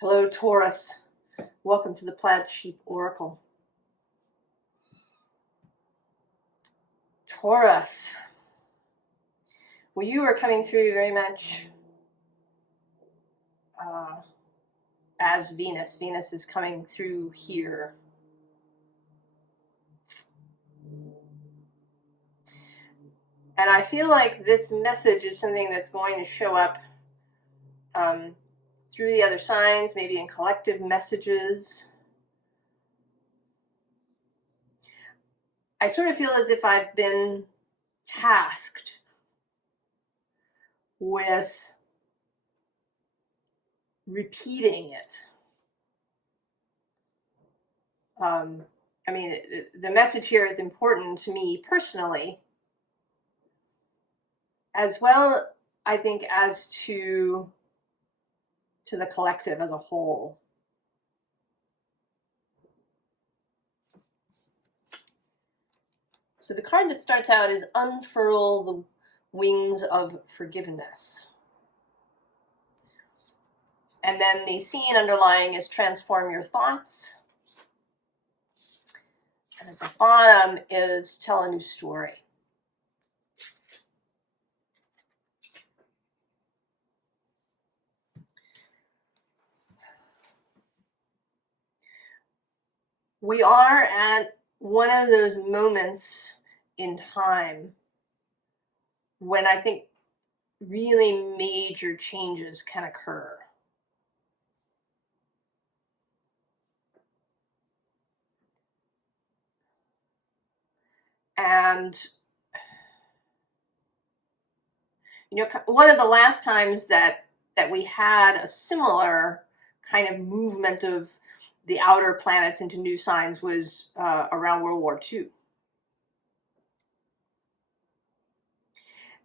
Hello, Taurus. Welcome to the Plaid Sheep Oracle. Taurus. Well, you are coming through very much as Venus. Venus is coming through here. And I feel like this message is something that's going to show up through the other signs, maybe in collective messages. I sort of feel as if I've been tasked with repeating it. I mean, the message here is important to me personally, as well, I think, as to the collective as a whole. So the card that starts out is Unfurl the Wings of Forgiveness. And then the scene underlying is Transform Your Thoughts. And at the bottom is Tell a New Story. We are at one of those moments in time when I think really major changes can occur. And, you know, one of the last times that we had a similar kind of movement of the outer planets into new signs was around World War II.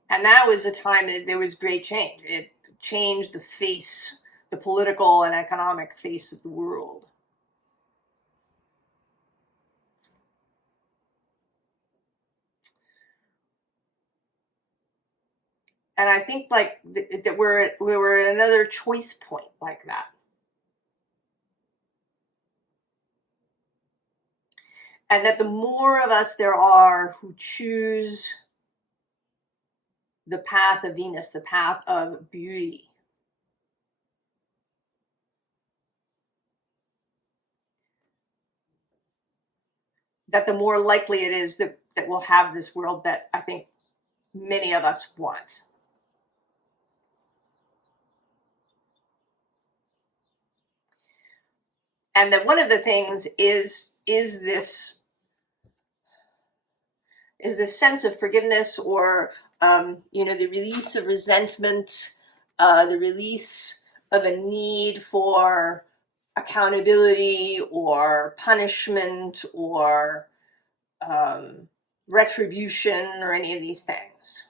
And that was a time that there was great change. It changed the face, the political and economic face of the world. And I think like that we were at another choice point like that. And that the more of us there are who choose the path of Venus, the path of beauty, that the more likely it is that we'll have this world that I think many of us want. And that one of the things is this sense of forgiveness, or you know, the release of resentment, the release of a need for accountability or punishment or retribution or any of these things.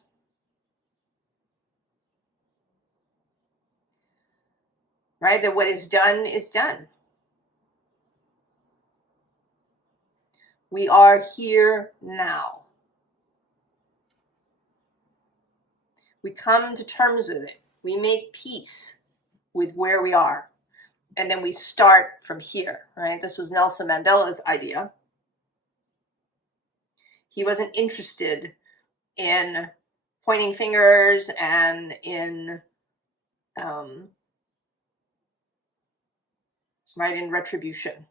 Right? That what is done is done. We are here now. We come to terms with it. We make peace with where we are. And then we start from here, right? This was Nelson Mandela's idea. He wasn't interested in pointing fingers and in in retribution.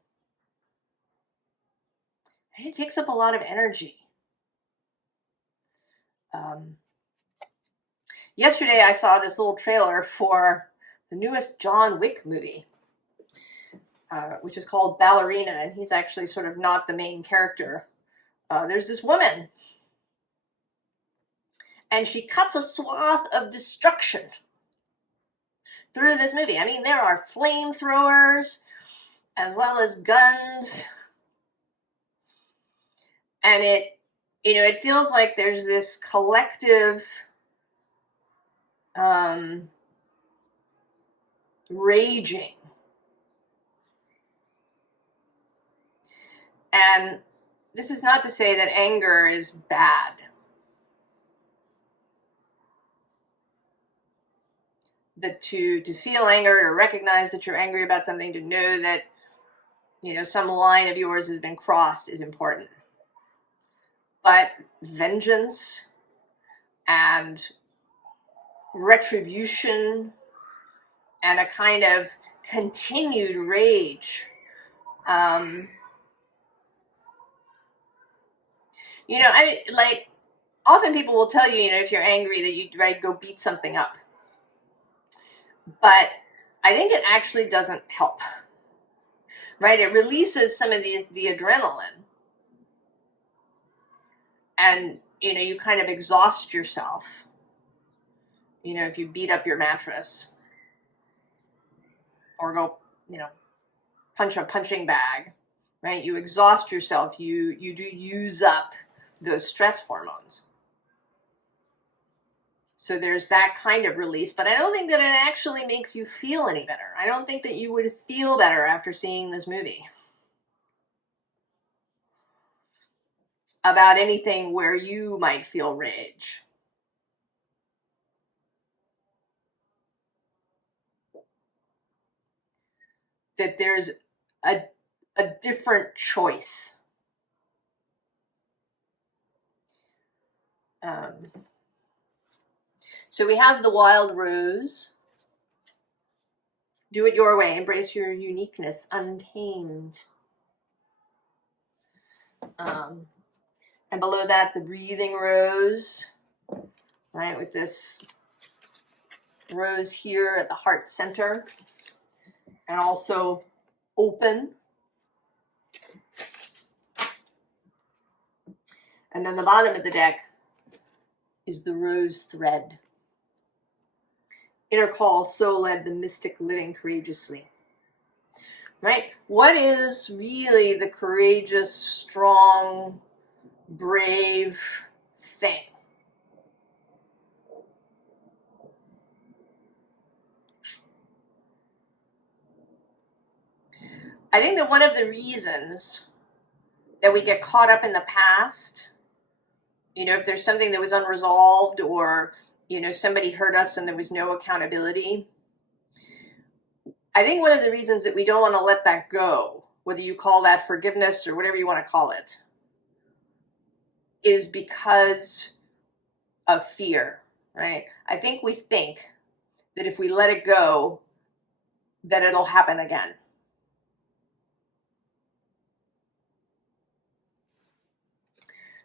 And it takes up a lot of energy. Yesterday I saw this little trailer for the newest John Wick movie, which is called Ballerina, and he's actually sort of not the main character. There's this woman, and she cuts a swath of destruction through this movie. I mean, there are flamethrowers as well as guns, and it feels like there's this collective raging. And this is not to say that anger is bad. that to feel anger, to recognize that you're angry about something, to know that, you know, some line of yours has been crossed is important. But vengeance and retribution and a kind of continued rage, you know, I like, often people will tell you, you know, if you're angry that you, right, go beat something up. But I think it actually doesn't help, right? It releases some of the adrenaline, and, you know, you kind of exhaust yourself. You know, if you beat up your mattress or go, you know, punch a punching bag, right? You exhaust yourself. You do use up those stress hormones. So there's that kind of release, but I don't think that it actually makes you feel any better. I don't think that you would feel better after seeing this movie about anything where you might feel rage. That there's a different choice. So we have the wild rose. Do it your way. Embrace your uniqueness, untamed. And below that, the breathing rose, right, with this rose here at the heart center, and also open. And then the bottom of the deck is the rose thread. Inner call, soul led, the mystic living courageously. Right? What is really the courageous, strong, brave thing? I think that one of the reasons that we get caught up in the past, you know, if there's something that was unresolved, or, you know, somebody hurt us and there was no accountability, I think one of the reasons that we don't want to let that go, whether you call that forgiveness or whatever you want to call it, is because of fear, right? I think we think that if we let it go, that it'll happen again.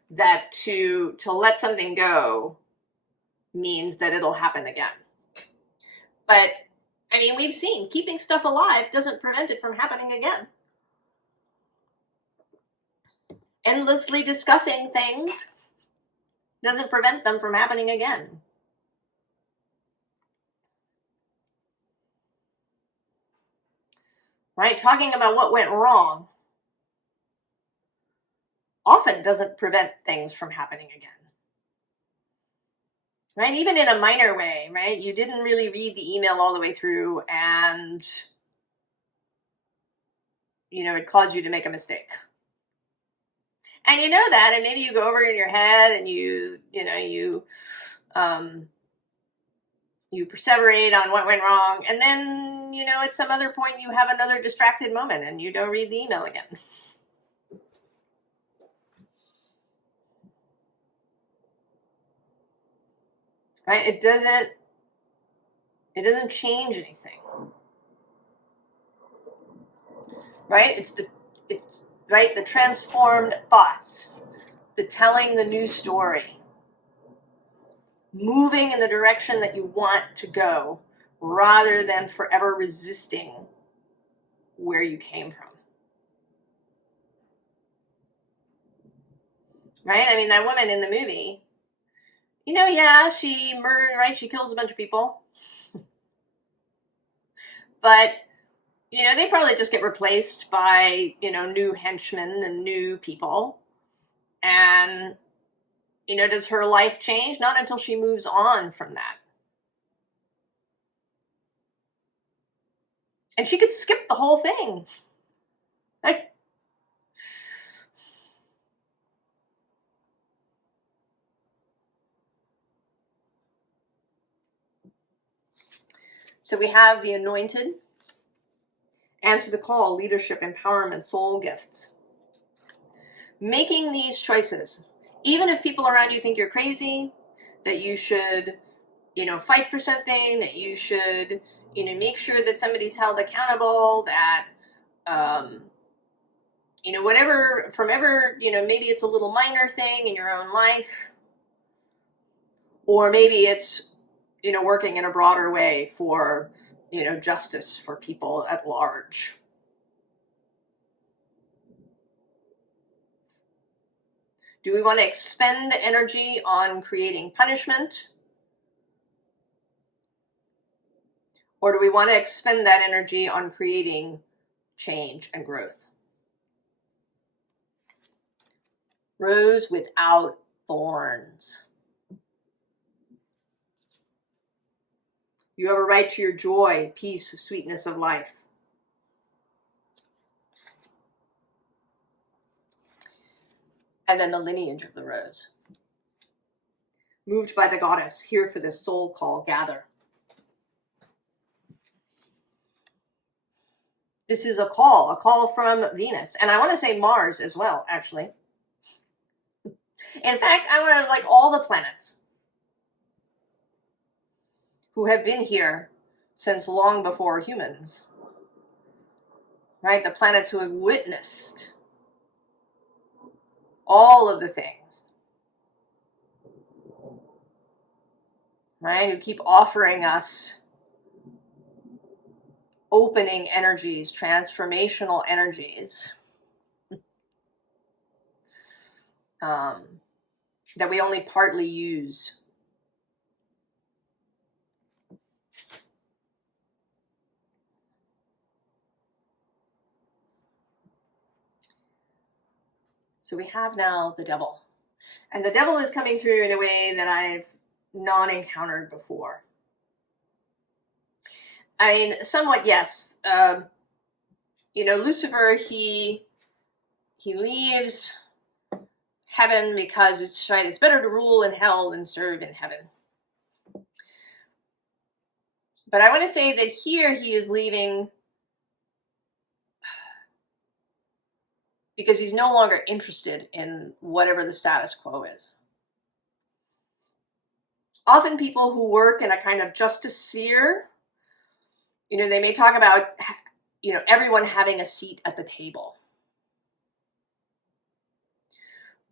That to let something go means that it'll happen again. But, I mean, we've seen keeping stuff alive doesn't prevent it from happening again. Endlessly discussing things doesn't prevent them from happening again. Right? Talking about what went wrong often doesn't prevent things from happening again. Right? Even in a minor way, right? You didn't really read the email all the way through, and, you know, it caused you to make a mistake. And you know that, and maybe you go over in your head and you perseverate on what went wrong, and then, you know, at some other point you have another distracted moment and you don't read the email again. Right? It doesn't change anything. Right? It's right, the transformed thoughts, the telling the new story, moving in the direction that you want to go, rather than forever resisting where you came from. Right? I mean, that woman in the movie, you know, yeah, she murdered, right? She kills a bunch of people. But, you know, they probably just get replaced by, you know, new henchmen and new people. And, you know, does her life change? Not until she moves on from that. And she could skip the whole thing. Like, So we have the anointed, answer the call, leadership, empowerment, soul gifts. Making these choices, even if people around you think you're crazy, that you should, fight for something, that you should, make sure that somebody's held accountable, that, whatever, maybe it's a little minor thing in your own life, or maybe it's, working in a broader way for, justice for people at large. Do we want to expend energy on creating punishment? Or do we want to expend that energy on creating change and growth? Rose without thorns. You have a right to your joy, peace, sweetness of life. And then the lineage of the rose. Moved by the goddess, here for the soul call, gather. This is a call from Venus. And I want to say Mars as well, actually. In fact, I want to like all the planets who have been here since long before humans. Right? The planets who have witnessed all of the things. Right? Who keep offering us opening energies, transformational energies that we only partly use. So we have now the devil. And the devil is coming through in a way that I've not encountered before. I mean, somewhat, yes. Lucifer, he leaves heaven because it's right. It's better to rule in hell than serve in heaven. But I want to say that here he is leaving because he's no longer interested in whatever the status quo is. Often people who work in a kind of justice sphere, they may talk about, everyone having a seat at the table.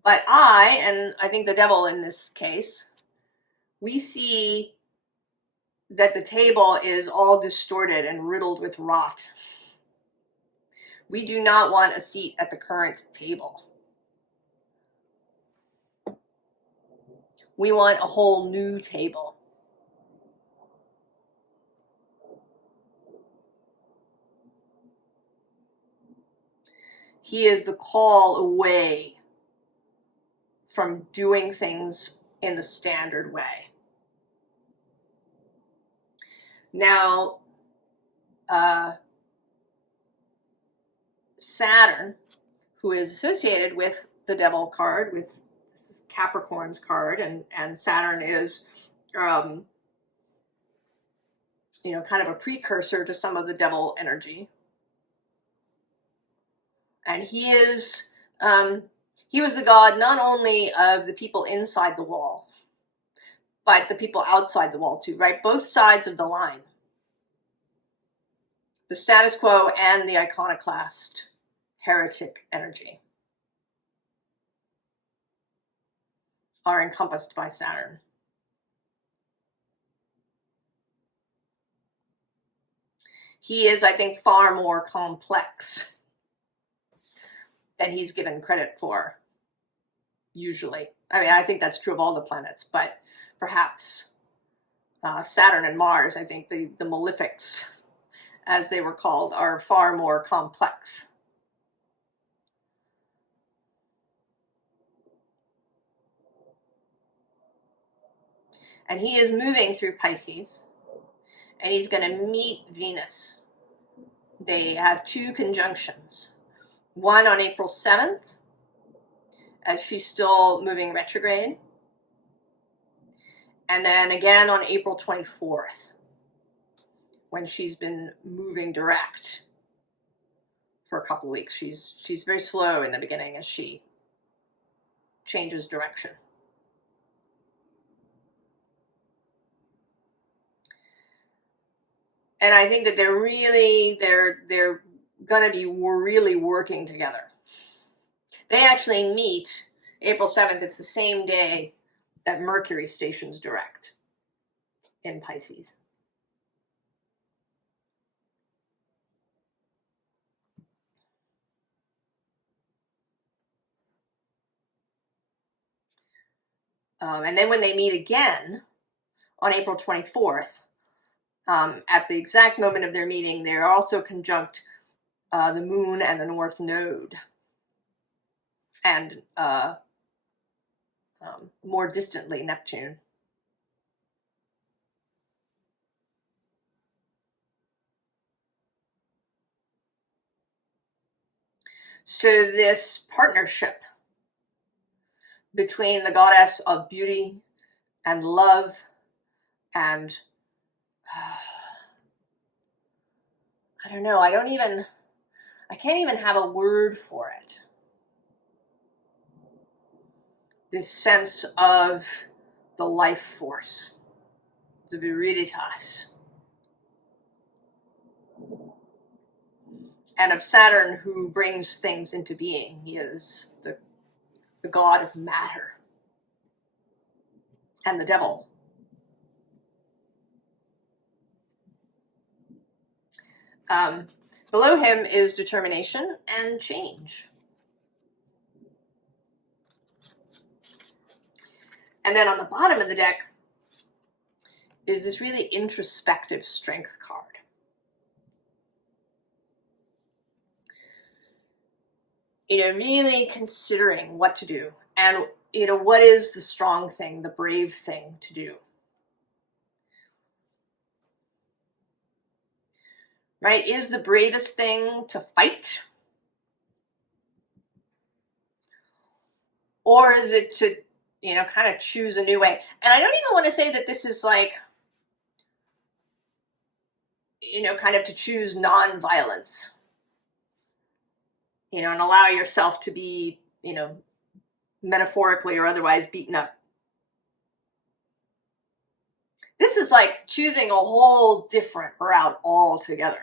But and I think the devil in this case, we see that the table is all distorted and riddled with rot. We do not want a seat at the current table. We want a whole new table. He is the call away from doing things in the standard way. Now, Saturn, who is associated with the devil card, with Capricorn's card, and Saturn is, kind of a precursor to some of the devil energy. And he is, he was the god not only of the people inside the wall, but the people outside the wall too, right? Both sides of the line. The status quo and the iconoclast heretic energy are encompassed by Saturn. He is, I think, far more complex than he's given credit for, usually. I mean, I think that's true of all the planets, but perhaps Saturn and Mars, I think the malefics, as they were called, are far more complex. And he is moving through Pisces, and he's going to meet Venus. They have two conjunctions. One on April 7th, as she's still moving retrograde. And then again on April 24th, when she's been moving direct for a couple of weeks. She's very slow in the beginning as she changes direction. And I think that they're going to be really working together. They actually meet April 7th. It's the same day that Mercury stations direct in Pisces. And then when they meet again on April 24th, at the exact moment of their meeting, they're also conjunct the moon and the North Node. And more distantly, Neptune. So this partnership between the goddess of beauty and love and I don't know, I can't even have a word for it. This sense of the life force, the viriditas, and of Saturn, who brings things into being. He is the god of matter and the devil. Below him is determination and change. And then on the bottom of the deck is this really introspective strength card. Really considering what to do and, what is the strong thing, the brave thing to do. Right? Is the bravest thing to fight? Or is it to, kind of choose a new way? And I don't even want to say that this is like, kind of to choose non-violence. And allow yourself to be, metaphorically or otherwise beaten up. This is like choosing a whole different route altogether.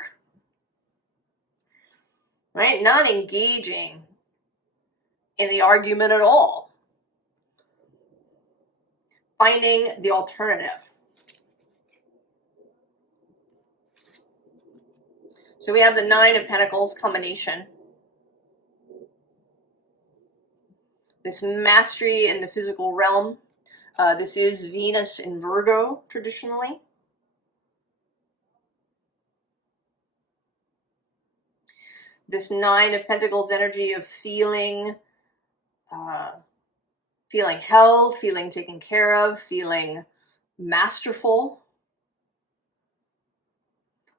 Right? Not engaging in the argument at all. Finding the alternative. So we have the Nine of Pentacles combination. This mastery in the physical realm. This is Venus in Virgo, traditionally. This Nine of Pentacles energy of feeling held, feeling taken care of, feeling masterful,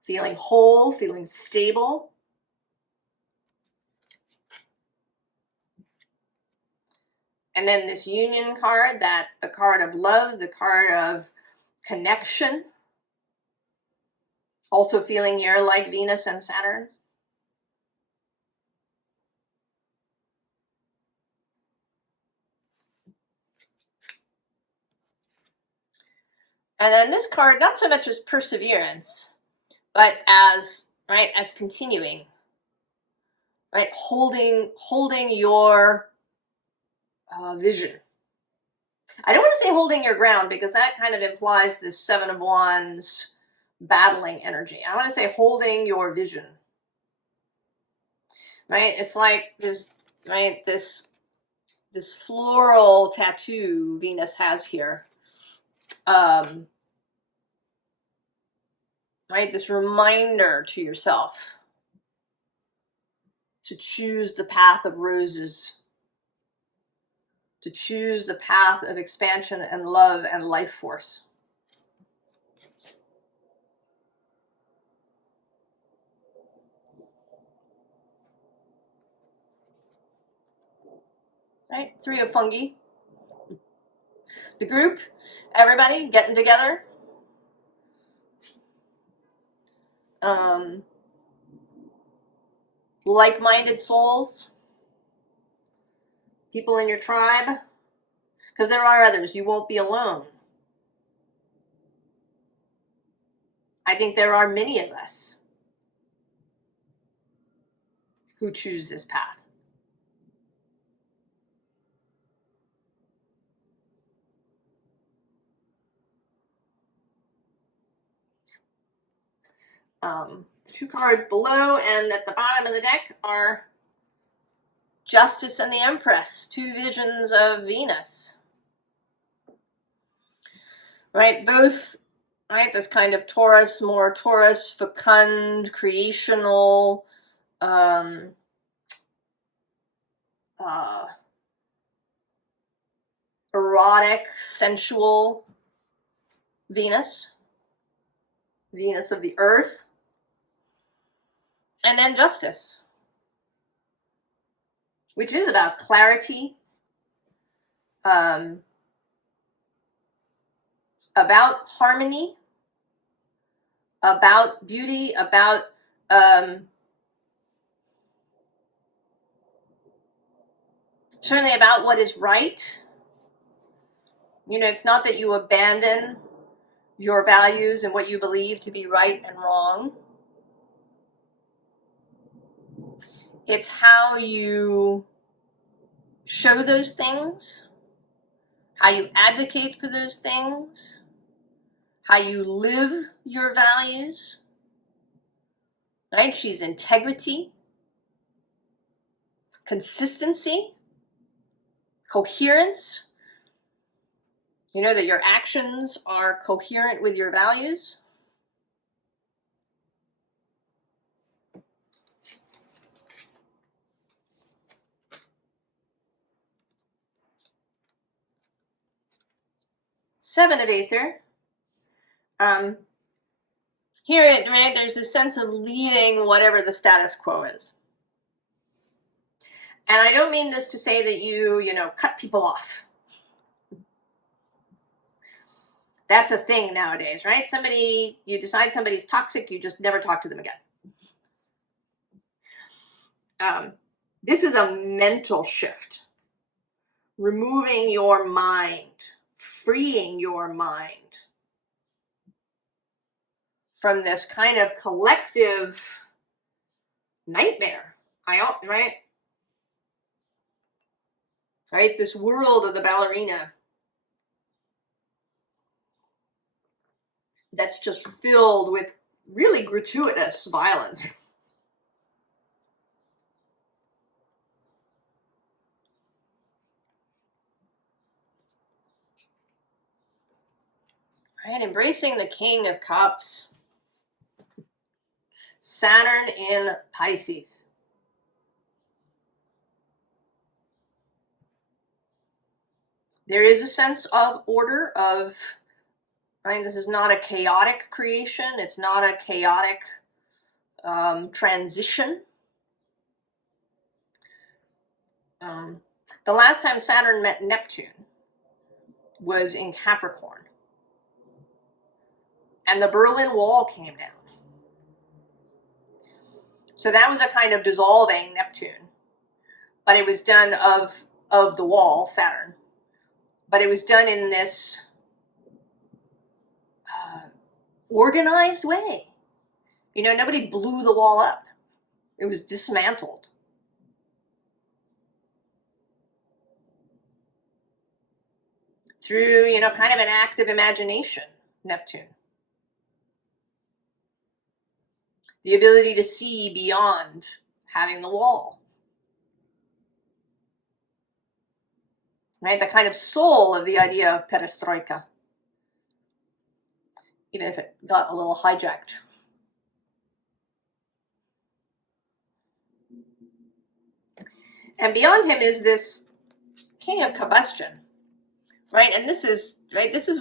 feeling whole, feeling stable. And then this Union card, the card of love, the card of connection. Also feeling here like Venus and Saturn. And then this card, not so much as perseverance, but as continuing, right? Holding your vision. I don't want to say holding your ground because that kind of implies this Seven of Wands battling energy. I want to say holding your vision. Right? It's like this, right? This floral tattoo Venus has here. Right? This reminder to yourself to choose the path of roses, to choose the path of expansion and love and life force. Right? Three of fungi. The group, everybody getting together. like-minded souls, people in your tribe, because there are others. You won't be alone. I think there are many of us who choose this path. The two cards below and at the bottom of the deck are Justice and the Empress, two visions of Venus. Right, both, right, this kind of Taurus, more Taurus, fecund, creational, erotic, sensual Venus, Venus of the earth, and then Justice, which is about clarity, about harmony, about beauty, about certainly about what is right. You know, it's not that you abandon your values and what you believe to be right and wrong. It's how you show those things, how you advocate for those things, how you live your values. Right? She's integrity, consistency, coherence. You know, that your actions are coherent with your values. Seven of Aether. Here, right, there's this sense of leaving whatever the status quo is. And I don't mean this to say that you cut people off. That's a thing nowadays, right? You decide somebody's toxic, you just never talk to them again. This is a mental shift. Removing your mind, freeing your mind from this kind of collective nightmare, right? Right? This world of the ballerina that's just filled with really gratuitous violence. Right? Embracing the King of Cups. Saturn in Pisces. There is a sense of order, of, right? This is not a chaotic creation. It's not a chaotic transition. The last time Saturn met Neptune was in Capricorn. And the Berlin Wall came down. So that was a kind of dissolving Neptune. But it was done of the wall, Saturn. But it was done in this organized way. You know, nobody blew the wall up. It was dismantled. Through, kind of an act of imagination, Neptune. The ability to see beyond having the wall. Right? The kind of soul of the idea of perestroika. Even if it got a little hijacked. And beyond him is this King of Combustion. Right? And this is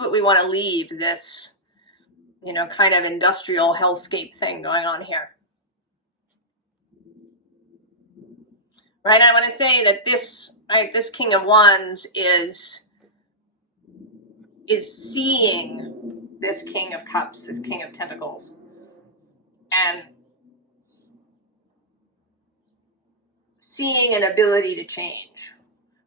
what we want to leave, this, kind of industrial hellscape thing going on here. Right? I want to say that this King of Wands is seeing this King of Cups, this King of Pentacles, and seeing an ability to change,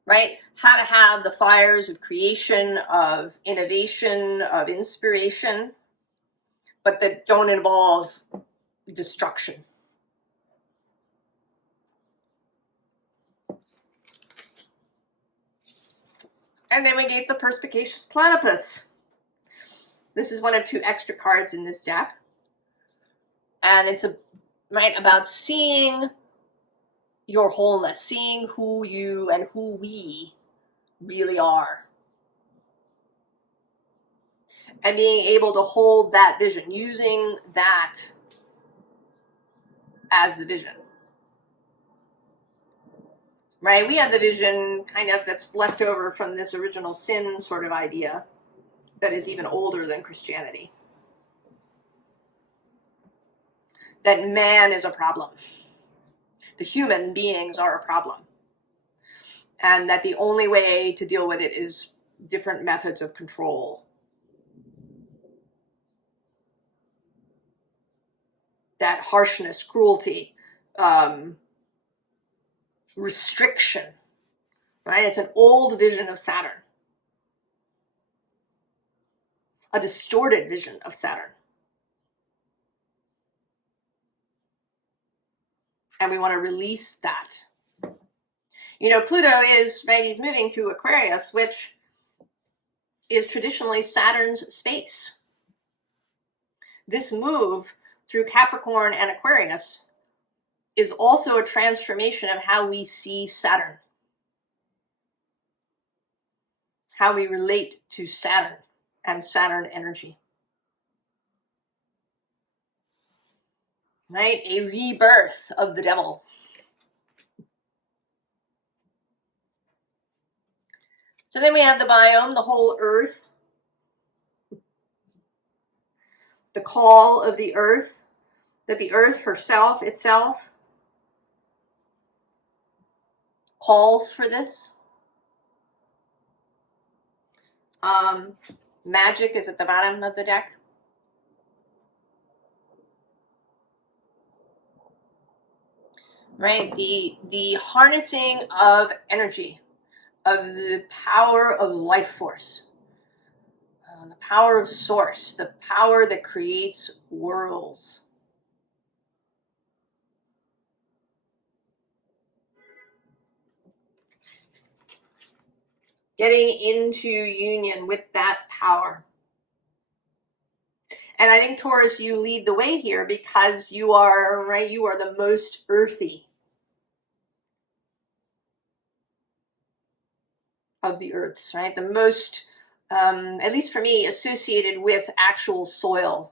right? How to have the fires of creation, of innovation, of inspiration, but that don't involve destruction. And then we get the perspicacious platypus. This is one of 2 extra cards in this deck. And it's about seeing your wholeness, seeing who you and who we really are. And being able to hold that vision, using that as the vision. Right? We have the vision kind of that's left over from this original sin sort of idea that is even older than Christianity. That man is a problem. The human beings are a problem. And that the only way to deal with it is different methods of control. That harshness, cruelty, restriction, right? It's an old vision of Saturn. A distorted vision of Saturn. And we want to release that. You know, Pluto is, right, he's moving through Aquarius, which is traditionally Saturn's space. This move through Capricorn and Aquarius is also a transformation of how we see Saturn. How we relate to Saturn and Saturn energy. Right? A rebirth of the devil. So then we have the biome, the whole earth. The call of the earth. That the earth herself, itself, calls for this. Magic is at the bottom of the deck. Right? The harnessing of energy, of the power of life force, the power of source, the power that creates worlds. Getting into union with that power. And I think, Taurus, you lead the way here because you are, right, you are the most earthy of the earths, right? The most, at least for me, associated with actual soil.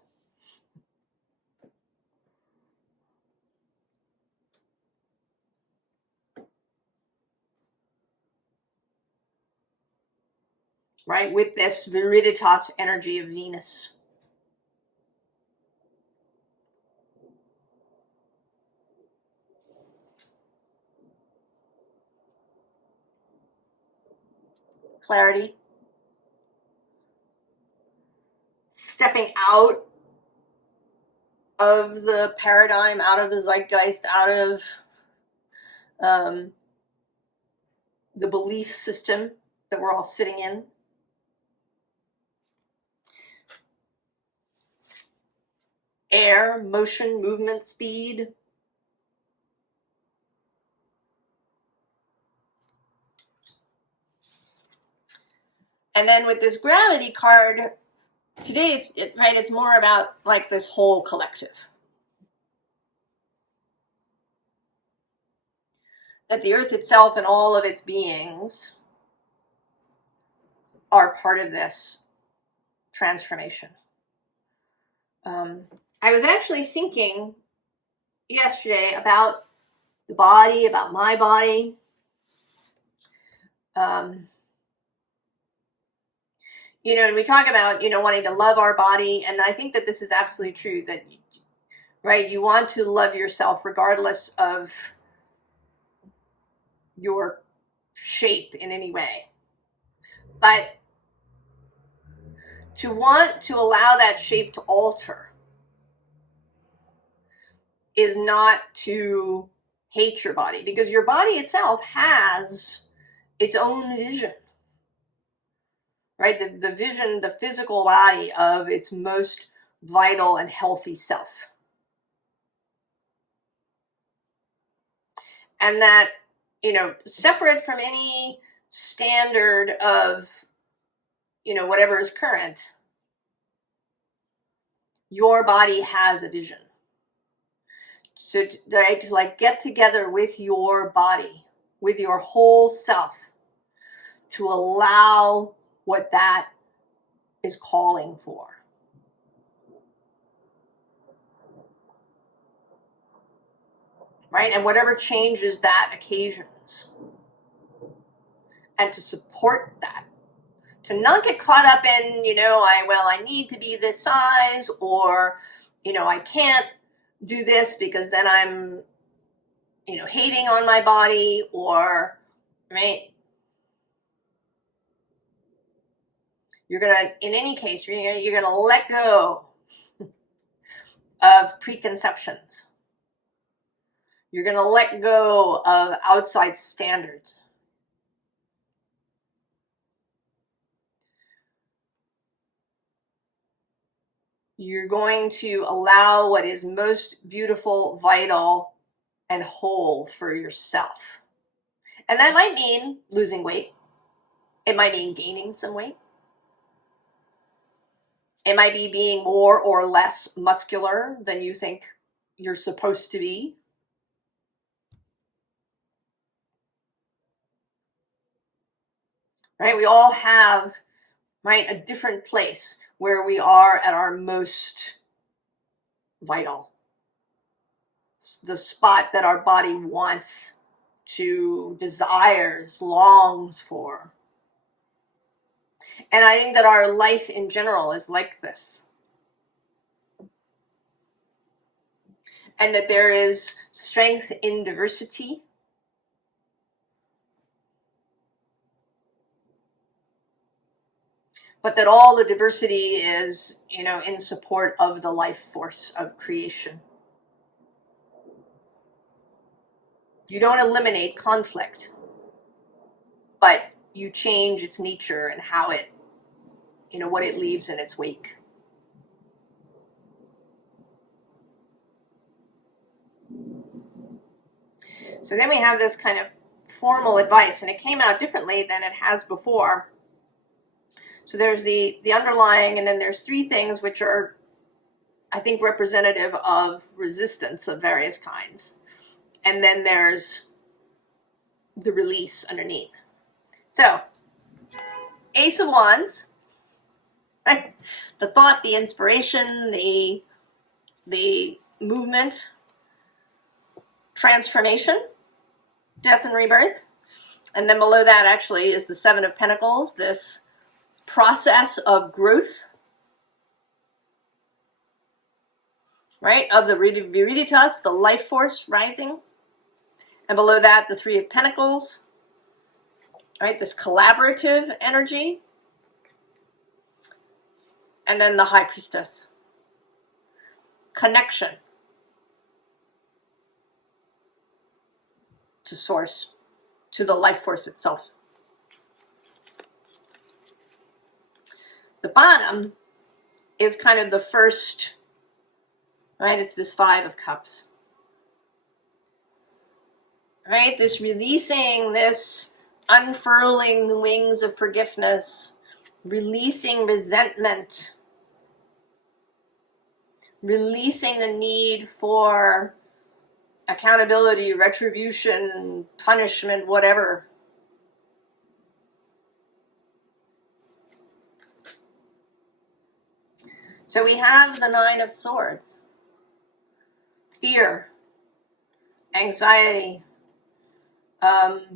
Right? With this viriditas energy of Venus. Clarity. Stepping out of the paradigm, out of the zeitgeist, out of the belief system that we're all sitting in. Air, motion, movement, speed. And then with this gravity card, today it's more about like this whole collective. That the earth itself and all of its beings are part of this transformation. I was actually thinking yesterday about the body, about my body. You know, and we talk about, you know, wanting to love our body. And I think that this is absolutely true, that, right, you want to love yourself regardless of your shape in any way. But to want to allow that shape to alter is not to hate your body, because your body itself has its own vision, right? The vision, the physical body of its most vital and healthy self. And that, separate from any standard of, whatever is current, your body has a vision. So to like get together with your body, with your whole self, to allow what that is calling for. Right? And whatever changes that occasions. And to support that. To not get caught up in, I need to be this size, or, I can't do this because then I'm, hating on my body, or, right? You're going to, in any case, you're going to let go of preconceptions. You're going to let go of outside standards. You're going to allow what is most beautiful, vital, and whole for yourself. And that might mean losing weight. It might mean gaining some weight. It might be being more or less muscular than you think you're supposed to be. Right? We all have, right, a different place where we are at our most vital. It's the spot that our body wants to, desires, longs for. And I think that our life in general is like this. And that there is strength in diversity. But that all the diversity is, in support of the life force of creation. You don't eliminate conflict, but you change its nature and how it, what it leaves in its wake. So then we have this kind of formal advice, and it came out differently than it has before. So there's the underlying, and then there's three things which are, I think, representative of resistance of various kinds. And then there's the release underneath. So, Ace of Wands, right? The thought, the inspiration, the movement, transformation, death and rebirth. And then below that actually is the Seven of Pentacles, this process of growth, right? Of the Viriditas, the life force rising. And below that, the Three of Pentacles, right? This collaborative energy. And then the High Priestess. Connection to source, to the life force itself. The bottom is kind of the first, right? It's this Five of Cups. Right? This releasing, this unfurling the wings of forgiveness, releasing resentment, releasing the need for accountability, retribution, punishment, whatever. So we have the Nine of Swords. Fear, anxiety,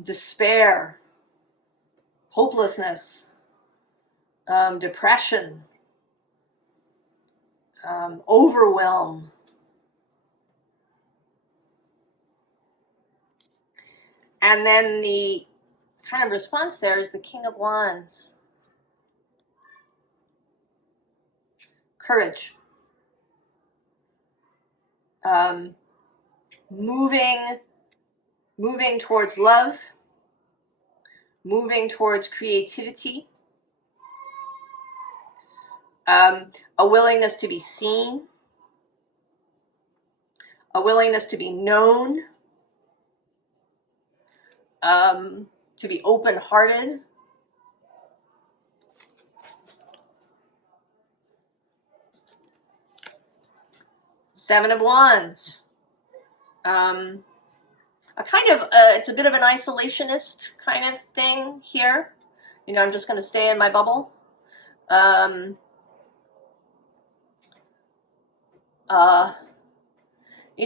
despair, hopelessness, depression, overwhelm. And then the kind of response there is the King of Wands. Courage. moving towards love, moving towards creativity, a willingness to be seen, a willingness to be known, to be open-hearted. Seven of Wands. A kind of, it's a bit of an isolationist kind of thing here. You know, I'm just going to stay in my bubble. You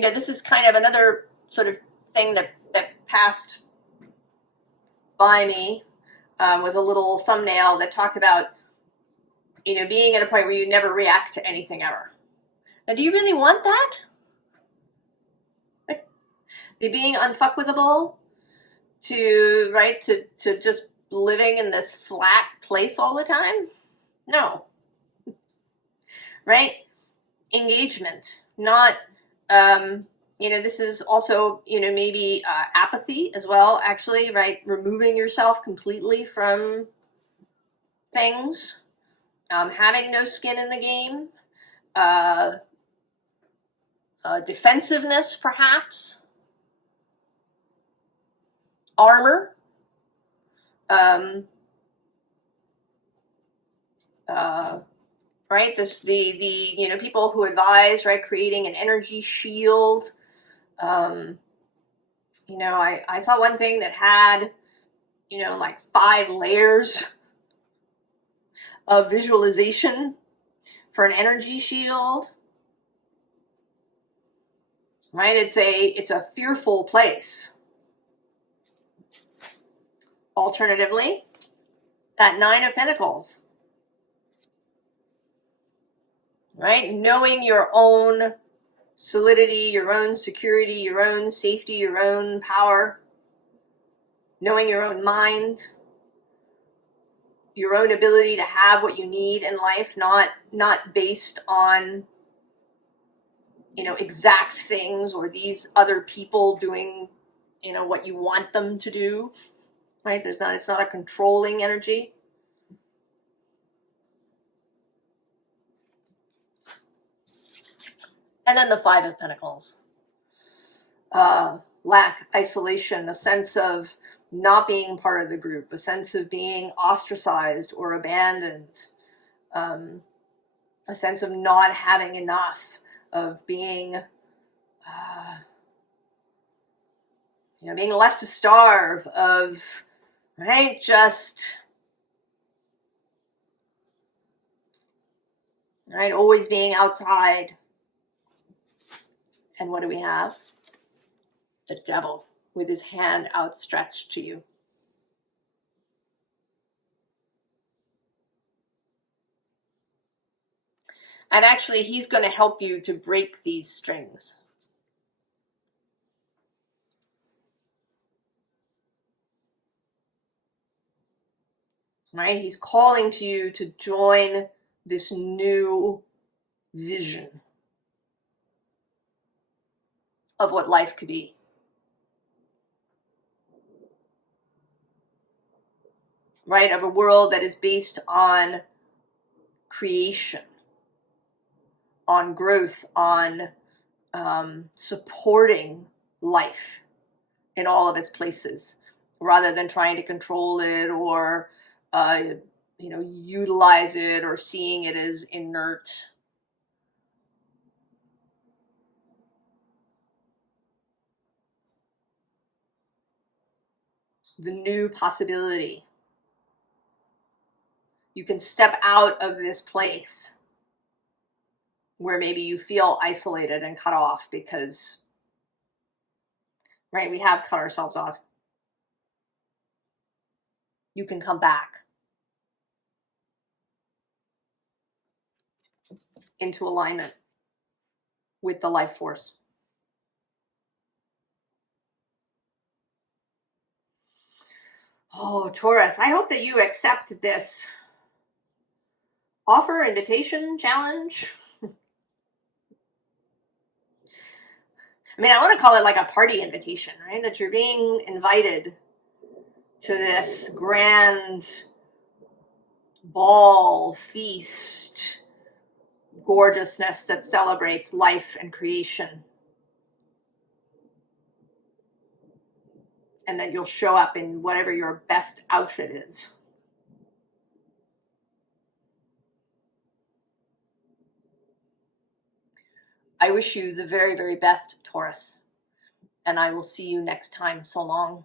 know, this is kind of another sort of thing that passed by me, was a little thumbnail that talked about, you know, being at a point where you never react to anything ever. Now, do you really want that? The being unfuckwithable, to just living in this flat place all the time? No. Right? Engagement, not, you know, this is also, you know, maybe apathy as well, actually, right? Removing yourself completely from things, having no skin in the game, defensiveness, perhaps, armor, right? The you know, people who advise, right, creating an energy shield. You know, I saw one thing that had, you know, like 5 layers of visualization for an energy shield. Right? It's a fearful place. Alternatively, that 9 of Pentacles. Right? Knowing your own solidity, your own security, your own safety, your own power. Knowing your own mind. Your own ability to have what you need in life, not based on, you know, exact things or these other people doing, you know, what you want them to do. Right? It's not a controlling energy. And then the 5 of Pentacles. Lack, isolation, a sense of not being part of the group, a sense of being ostracized or abandoned, a sense of not having enough, of being, you know, being left to starve, of, right, just, right, always being outside. And what do we have? The Devil with his hand outstretched to you. And actually, he's going to help you to break these strings. Right? He's calling to you to join this new vision of what life could be. Right? Of a world that is based on creation, on growth, on supporting life in all of its places, rather than trying to control it or, you know, utilize it or seeing it as inert. The new possibility. You can step out of this place where maybe you feel isolated and cut off because, right, we have cut ourselves off. You can come back into alignment with the life force. Oh, Taurus, I hope that you accept this offer, invitation, challenge. I mean, I want to call it like a party invitation, right? That you're being invited to this grand ball, feast, gorgeousness that celebrates life and creation. And that you'll show up in whatever your best outfit is. I wish you the very, very best, Taurus. And I will see you next time. So long.